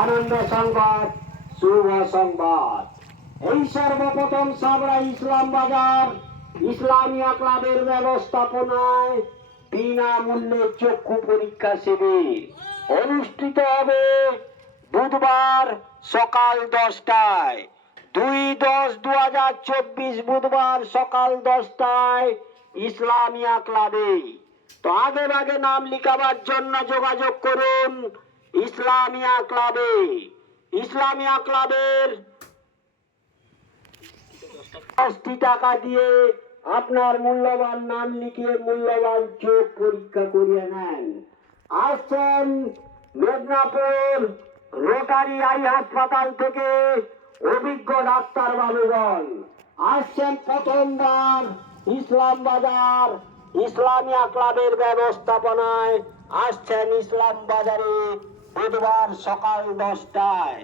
আনন্দ সংবাদ, শুভ সংবাদ। এই সর্বপ্রথম সাবরা ইসলাম বাজার ইসলামিয়া ক্লাবের ব্যবস্থাপনায় বিনামূল্যে চক্ষু পরীক্ষা শিবির অনুষ্ঠিত হবে বুধবার সকাল 10টায়। 2/10/2024 বুধবার সকাল 10টায় ইসলামিয়া ক্লাবে। তো আগে আগে নাম লিখাবার জন্য যোগাযোগ করুন ইসলামিয়া ক্লাবে। ইসলামিয়া ক্লাবের 10টি টাকা দিয়ে আপনার মূল্যবান নাম লিখিয়ে মূল্যবান চোখ পরীক্ষা করিয়ে নেন। আসছেন মেদিনীপুর রোটারি আই হাসপাতাল থেকে অভিজ্ঞ ডাক্তার বাবুগণ। আসছেন প্রথমবার ইসলাম বাজার ইসলামিয়া ক্লাবের ব্যবস্থাপনায় আসছেন ইসলাম বাজারে বুধবার সকাল 10টায়।